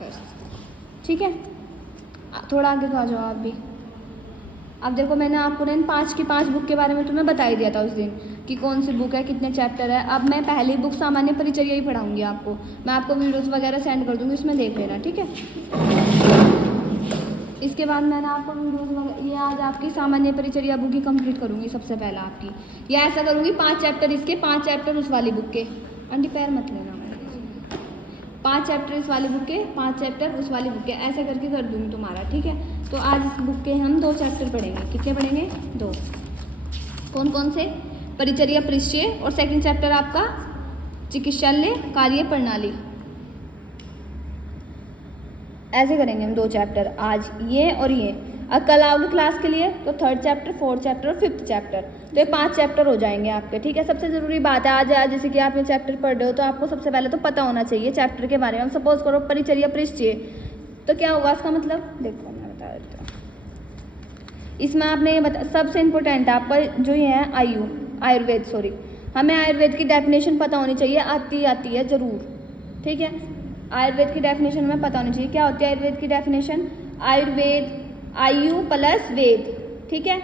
बस ठीक है। थोड़ा आगे को आ जाओ आप भी। अब देखो मैंने आपको ना इन 5 की 5 बुक के बारे में तुम्हें बता ही दिया था उस दिन कि कौन सी बुक है, कितने चैप्टर है। अब मैं पहली बुक सामान्य परिचर्या ही पढ़ाऊंगी आपको। मैं आपको वीडियोस वगैरह सेंड कर दूंगी, उसमें देख लेना ठीक है। इसके बाद मैंने आपको वीडियोस ये आज आपकी सामान्य परिचर्या बुक ही कंप्लीट करूंगी सबसे पहले आपकी। या ऐसा करूंगी 5 चैप्टर इसके, 5 चैप्टर उस वाली बुक के। आंटी पैर मत लेना, 5 चैप्टर इस वाली बुक के, 5 चैप्टर उस वाली बुक के, ऐसे करके कर दूंगी तुम्हारा ठीक है। तो आज इस बुक के हम 2 चैप्टर पढ़ेंगे। कितने पढ़ेंगे? 2। कौन कौन से? परिचर्या परिचय, और सेकंड चैप्टर आपका चिकित्सालय कार्य प्रणाली। ऐसे करेंगे हम 2 चैप्टर आज, ये और ये। अब कल आओगे क्लास के लिए तो 3rd चैप्टर, 4th चैप्टर और 5th चैप्टर, तो ये 5 चैप्टर हो जाएंगे आपके ठीक है। सबसे ज़रूरी बात है आज जैसे कि आप ये चैप्टर पढ़ रहे हो तो आपको सबसे पहले तो पता होना चाहिए चैप्टर के बारे में। सपोज करो परिचर्या परिचय, तो क्या होगा इसका मतलब? देखो मैं बता देती हूँ। इसमें आपने ये बता, सबसे इम्पोर्टेंट आपका जो ये है आयुर्वेद, सॉरी, हमें आयुर्वेद की डेफिनेशन पता होनी चाहिए, आती है ज़रूर ठीक है। आयुर्वेद की डेफिनेशन हमें पता होनी चाहिए। क्या होती है आयुर्वेद की डेफिनेशन? आयुर्वेद आयु प्लस वेद ठीक है।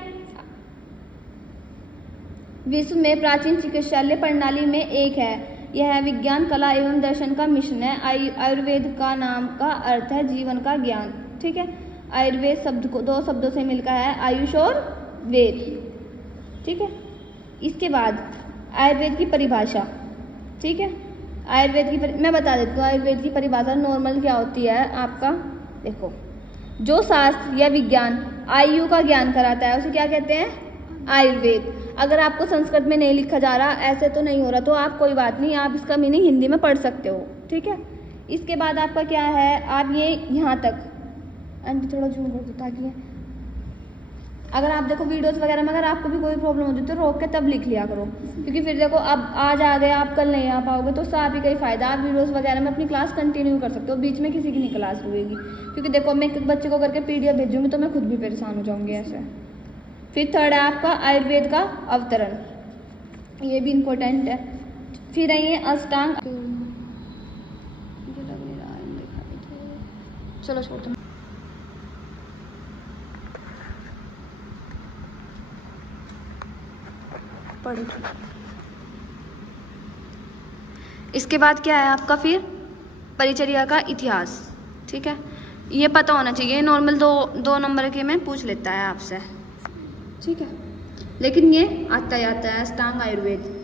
विश्व में प्राचीन चिकित्सालय प्रणाली में एक है। यह विज्ञान कला एवं दर्शन का मिश्रण है। आयुर्वेद का नाम का अर्थ है जीवन का ज्ञान ठीक है। आयुर्वेद शब्द को 2 शब्दों से मिलकर है, आयुष और वेद ठीक है। इसके बाद आयुर्वेद की परिभाषा ठीक है। आयुर्वेद की मैं बता देती हूँ आयुर्वेद की परिभाषा नॉर्मल क्या होती है आपका। देखो, जो शास्त्र या विज्ञान आयु का ज्ञान कराता है उसे क्या कहते हैं? आयुर्वेद। अगर आपको संस्कृत में नहीं लिखा जा रहा, ऐसे तो नहीं हो रहा, तो आप कोई बात नहीं, आप इसका मीनिंग हिंदी में पढ़ सकते हो ठीक है। इसके बाद आपका क्या है, आप ये यहाँ तक आंटी थोड़ा जूम कर दो ताकि अगर आप देखो वीडियोस वगैरह में अगर आपको भी कोई प्रॉब्लम होती है तो रोक के तब लिख लिया करो, क्योंकि फिर देखो अब आज आ गए आप कल नहीं आ पाओगे तो साफ ही कहीं फ़ायदा। आप वीडियोस वगैरह में अपनी क्लास कंटिन्यू कर सकते हो, बीच में किसी की नहीं क्लास हुएगी, क्योंकि देखो मैं एक बच्चे को करके PDF भेजूँगी तो मैं खुद भी परेशान हो जाऊँगी ऐसे। फिर 3rd है आपका आयुर्वेद का अवतरण, ये भी इम्पोर्टेंट है। फिर है ये अष्टांग, चलो छोड़ दो। पढ़ो। इसके बाद क्या है आपका फिर परिचर्या का इतिहास ठीक है। ये पता होना चाहिए, नॉर्मल 2 नंबर के में पूछ लेता है आपसे ठीक है, लेकिन ये आता ही आता है अष्टांग आयुर्वेद।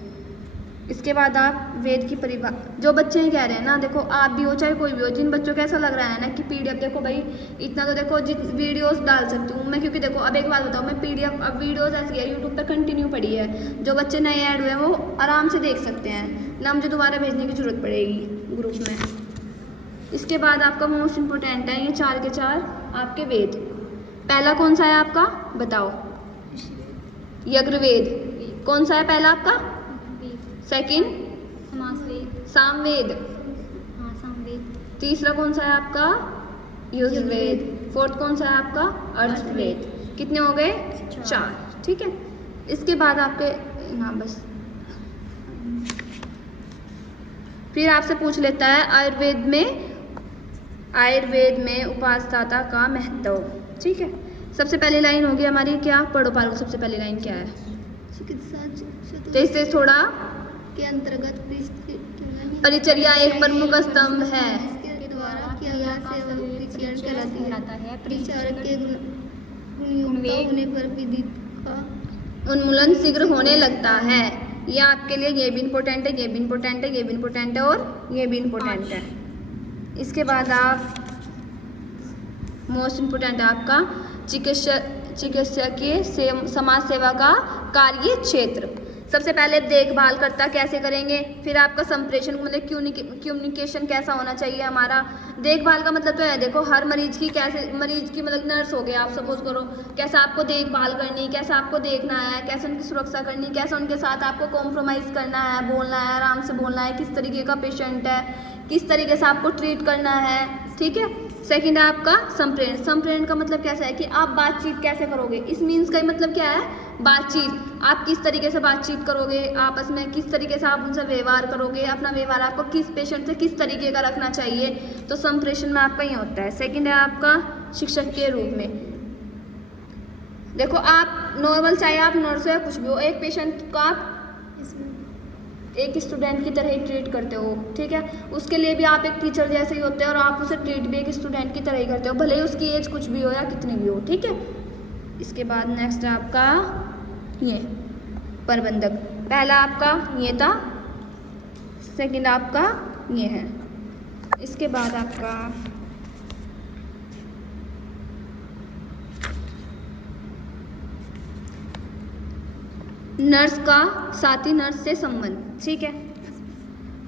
इसके बाद आप वेद की परिभाषा, जो बच्चे कह रहे हैं ना, देखो आप भी हो चाहे कोई भी हो, जिन बच्चों को ऐसा लग रहा है ना कि PDF देखो भाई इतना तो देखो वीडियोस डाल सकती हूँ मैं, क्योंकि देखो अब एक बात बताओ, मैं PDF अब वीडियोस ऐसी है यूट्यूब पर कंटिन्यू पड़ी है, जो बच्चे नए ऐड हुए हैं वो आराम से देख सकते हैं ना, मुझे दोबारा भेजने की जरूरत पड़ेगी ग्रुप में। इसके बाद आपका मोस्ट इम्पोर्टेंट है ये 4 के 4 आपके वेद। पहला कौन सा है आपका बताओ? यजुर्वेद। कौन सा है पहला आपका? सेकंड सामवेद। हाँ सामवेद। तीसरा कौन सा है आपका? यजुर्वेद। 4th कौन सा है आपका? अर्थवेद। कितने हो गए? 4 ठीक है। इसके बाद आपके ना बस फिर आपसे पूछ लेता है आयुर्वेद में उपास्थाता का महत्व ठीक है। सबसे पहली लाइन होगी हमारी क्या? पढ़ो पारो, सबसे पहली लाइन क्या है? चिकित्सा तो इससे थोड़ा के अंतर्गत परिचर्या एक प्रमुख स्तंभ है। इसके द्वारा किया गया सेवा परिचरण कहलाता है। परिचारक के गुणयुक्त होने पर विदित का उन्मूलन शीघ्र होने लगता है। ये आपके लिए ये भी इम्पोर्टेंट है, ये भी इम्पोर्टेंट है, ये भी इम्पोर्टेंट है और ये भी इम्पोर्टेंट है। इसके बाद आप मोस्ट इम्पोर्टेंट है आपका चिकित्सकीय समाज सेवा का कार्य क्षेत्र। सबसे पहले देखभाल करता कैसे करेंगे, फिर आपका संप्रेषण मतलब कम्युनिकेशन कैसा होना चाहिए हमारा। देखभाल का मतलब तो है देखो हर मरीज की मतलब नर्स हो गया आप सपोज करो, कैसा आपको देखभाल करनी, कैसा आपको देखना है, कैसे उनकी सुरक्षा करनी, कैसे उनके साथ आपको कॉम्प्रोमाइज़ करना है, बोलना है, आराम से बोलना है, किस तरीके का पेशेंट है, किस तरीके से आपको ट्रीट करना है, ठीक है। सेकंड है आपका संप्रेरण। संप्रेरण का मतलब कैसा है कि आप बातचीत कैसे करोगे, इस मीन्स का मतलब क्या है, बातचीत। आप किस तरीके से बातचीत करोगे, आपस में किस तरीके से आप उनसे व्यवहार करोगे, अपना व्यवहार आपको किस पेशेंट से किस तरीके का रखना चाहिए, तो संप्रेषण में आपका ये होता है। सेकंड है आपका शिक्षक के रूप में। देखो आप नॉर्मल, चाहे आप नर्स हो या कुछ भी हो, एक पेशेंट को आप एक स्टूडेंट की तरह ही ट्रीट करते हो, ठीक है। उसके लिए भी आप एक टीचर जैसे ही होते हैं और आप उसे ट्रीट भी एक स्टूडेंट की तरह ही करते हो, भले ही उसकी एज कुछ भी हो या कितनी भी हो, ठीक है। इसके बाद नेक्स्ट है आपका ये प्रबंधक। पहला आपका ये था, सेकंड आपका ये है। इसके बाद आपका नर्स का साथी नर्स से संबंध, ठीक है।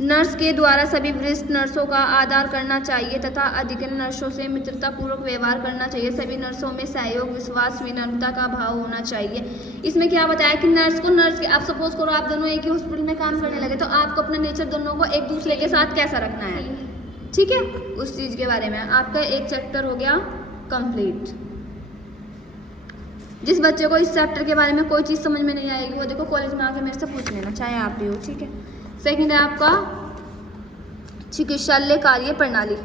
नर्स के द्वारा सभी वरिष्ठ नर्सों का आदर करना चाहिए तथा अधिक नर्सों से मित्रतापूर्वक व्यवहार करना चाहिए। सभी नर्सों में सहयोग, विश्वास, विनम्रता का भाव होना चाहिए। इसमें क्या बताया कि नर्स के आप सपोज करो आप दोनों एक ही हॉस्पिटल में काम करने लगे, तो आपको अपना नेचर दोनों को एक दूसरे के साथ कैसा रखना है, ठीक है। उस चीज़ के बारे में आपका एक चैप्टर हो गया कंप्लीट। जिस बच्चे को इस चैप्टर के बारे में कोई चीज़ समझ में नहीं आएगी वो देखो कॉलेज में आके मेरे से पूछ लेना, चाहे आप भी हो, ठीक है। सेकंड है आपका चिकित्सालय कार्य प्रणाली।